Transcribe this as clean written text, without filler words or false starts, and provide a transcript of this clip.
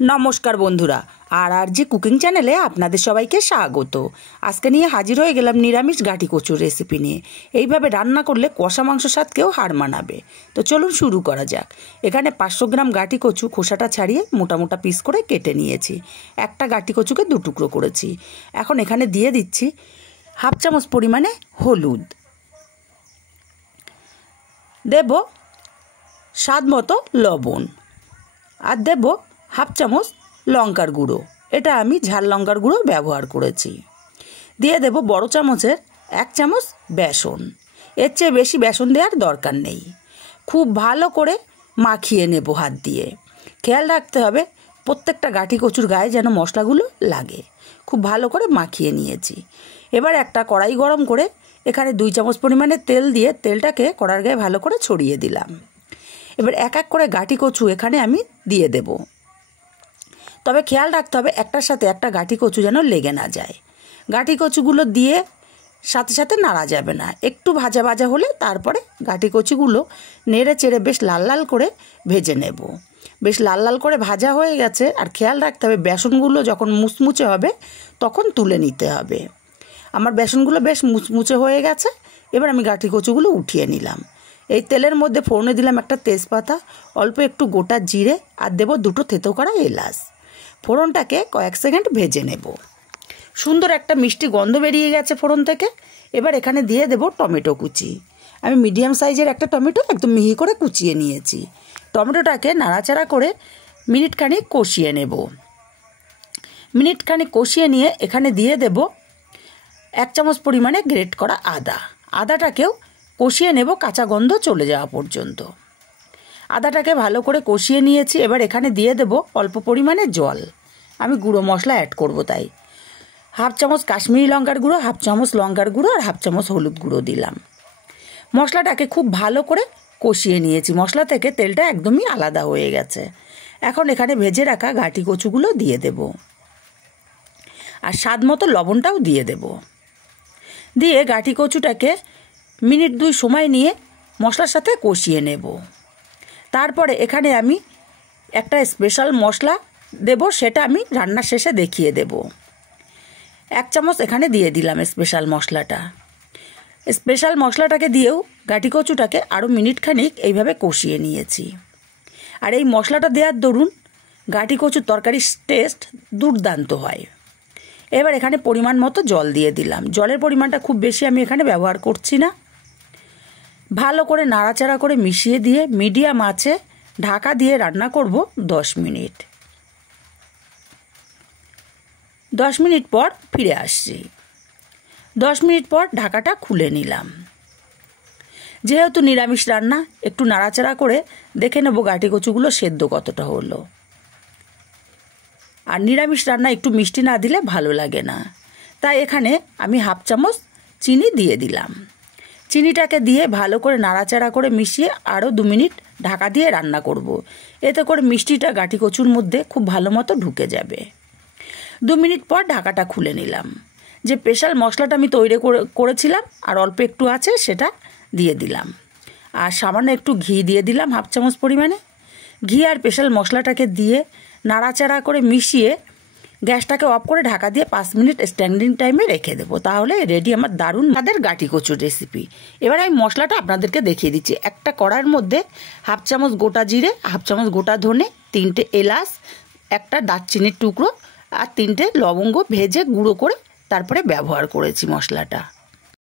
নমস্কার বন্ধুরা, আর কুকিং চ্যানেলে আপনাদের সবাইকে স্বাগত। আজকে নিয়ে হাজির হয়ে গেলাম নিরামিষ গাঁটি কচুর রেসিপি নিয়ে। এইভাবে রান্না করলে কষা মাংস স্বাদকেও হার মানাবে। তো চলুন শুরু করা যাক। এখানে 500 গ্রাম গাঁটি কচু খোসাটা ছাড়িয়ে মোটা মোটা পিস করে কেটে নিয়েছি। একটা গাঁটি কচুকে 2 টুকরো করেছি। এখন এখানে দিয়ে দিচ্ছি হাফ চামচ পরিমাণে হলুদ, দেব স্বাদ মতো লবণ, আর দেব হাফ চামচ লঙ্কার গুঁড়ো। এটা আমি ঝাল লঙ্কার গুঁড়ো ব্যবহার করেছি। দিয়ে দেব বড় চামচের 1 চামচ বেসন। এর চেয়ে বেশি বেসন দেওয়ার দরকার নেই। খুব ভালো করে মাখিয়ে নেব হাত দিয়ে। খেয়াল রাখতে হবে প্রত্যেকটা গাঁটি কচুর গায়ে যেন মশলাগুলো লাগে। খুব ভালো করে মাখিয়ে নিয়েছি। এবার একটা কড়াই গরম করে এখানে 2 চামচ পরিমাণে তেল দিয়ে তেলটাকে কড়ার গায়ে ভালো করে ছড়িয়ে দিলাম। এবার এক এক করে গাঁটি কচু এখানে আমি দিয়ে দেব। তবে খেয়াল রাখতে হবে একটার সাথে একটা গাঁটি কচু যেন লেগে না যায়। গাঁটি কচুগুলো দিয়ে সাথে সাথে নাড়া যাবে না। একটু ভাজা ভাজা হলে তারপরে গাঁটি কচুগুলো নেড়ে চেড়ে বেশ লাল লাল করে ভেজে নেব। বেশ লাল লাল করে ভাজা হয়ে গেছে। আর খেয়াল রাখতে হবে বেসনগুলো যখন মুচমুচে হবে তখন তুলে নিতে হবে। আমার বেসনগুলো বেশ মুচমুচে হয়ে গেছে। এবার আমি গাঁটি কচুগুলো উঠিয়ে নিলাম। এই তেলের মধ্যে ফোড়নে দিলাম একটা তেজপাতা, অল্প একটু গোটা জিরে, আর দেব 2টো থেতো করা এলাচ। ফোড়নটাকে কয়েক সেকেন্ড ভেজে নেব। সুন্দর একটা মিষ্টি গন্ধ বেরিয়ে গেছে ফোড়ন থেকে। এবার এখানে দিয়ে দেব টমেটো কুচি। আমি মিডিয়াম সাইজের একটা টমেটো একদম মিহি করে কুচিয়ে নিয়েছি। টমেটোটাকে নাড়াচাড়া করে মিনিটখানিক কষিয়ে নেব। মিনিটখানিক কষিয়ে নিয়ে এখানে দিয়ে দেব 1 চামচ পরিমাণে গ্রেট করা আদা। আদাটাকেও কষিয়ে নেব কাঁচা গন্ধ চলে যাওয়া পর্যন্ত। আদাটাকে ভালো করে কষিয়ে নিয়েছি। এবার এখানে দিয়ে দেব অল্প পরিমাণে জল। আমি গুঁড়ো মশলা অ্যাড করব, তাই হাফ চামচ কাশ্মীরি লঙ্কার গুঁড়ো, হাফ চামচ লঙ্কার গুঁড়ো, আর হাফ চামচ হলুদ গুঁড়ো দিলাম। মশলাটাকে খুব ভালো করে কষিয়ে নিয়েছি। মশলা থেকে তেলটা একদমই আলাদা হয়ে গেছে। এখন এখানে ভেজে রাখা গাঁটি কচুগুলো দিয়ে দেব, আর স্বাদ মতো লবণটাও দিয়ে দেব। দিয়ে গাঁটি কচুটাকে মিনিট 2 সময় নিয়ে মশলার সাথে কষিয়ে নেব। তারপরে এখানে আমি একটা স্পেশাল মশলা দেব, সেটা আমি রান্নার শেষে দেখিয়ে দেব। 1 চামচ এখানে দিয়ে দিলাম স্পেশাল মশলাটা। স্পেশাল মশলাটাকে দিয়েও গাঁটি কচুটাকে আরও মিনিটখানিক এইভাবে কষিয়ে নিয়েছি। আর এই মশলাটা দেওয়ার দরুন গাঁটি কচুর তরকারির টেস্ট দুর্দান্ত হয়। এবার এখানে পরিমাণ মতো জল দিয়ে দিলাম। জলের পরিমাণটা খুব বেশি আমি এখানে ব্যবহার করছি না। ভালো করে নাড়াচাড়া করে মিশিয়ে দিয়ে মিডিয়াম আঁচে ঢাকা দিয়ে রান্না করব 10 মিনিট। 10 মিনিট পর ফিরে আসছি। 10 মিনিট পর ঢাকাটা খুলে নিলাম। যেহেতু নিরামিষ রান্না, একটু নাড়াচাড়া করে দেখে নেব গাঁটি কচুগুলো সেদ্ধ কতটা হলো। আর নিরামিষ রান্না একটু মিষ্টি না দিলে ভালো লাগে না, তাই এখানে আমি হাফ চামচ চিনি দিয়ে দিলাম। চিনিটাকে দিয়ে ভালো করে নাড়াচাড়া করে মিশিয়ে আরও 2 মিনিট ঢাকা দিয়ে রান্না করব। এতে করে মিষ্টিটা গাঁটি কচুর মধ্যে খুব ভালো মতো ঢুকে যাবে। 2 মিনিট পর ঢাকাটা খুলে নিলাম। যে স্পেশাল মশলাটা আমি তৈরি করেছিলাম আর অল্প একটু আছে সেটা দিয়ে দিলাম। আর সামান্য একটু ঘি দিয়ে দিলাম হাফ চামচ পরিমাণে। ঘি আর স্পেশাল মশলাটাকে দিয়ে নাড়াচাড়া করে মিশিয়ে গ্যাসটাকে অফ করে ঢাকা দিয়ে 5 মিনিট স্ট্যান্ডিং টাইমে রেখে দেবো। তাহলে রেডি আমার দারুণ তাদের গাঁটি কচুর রেসিপি। এবার আমি মশলাটা আপনাদেরকে দেখিয়ে দিচ্ছি। একটা কড়াইয়ের মধ্যে হাফ চামচ গোটা জিরে, হাফ চামচ গোটা ধনে, 3টে এলাচ, একটা দারচিনির টুকরো, আর 3টে লবঙ্গ ভেজে গুঁড়ো করে তারপরে ব্যবহার করেছি মশলাটা।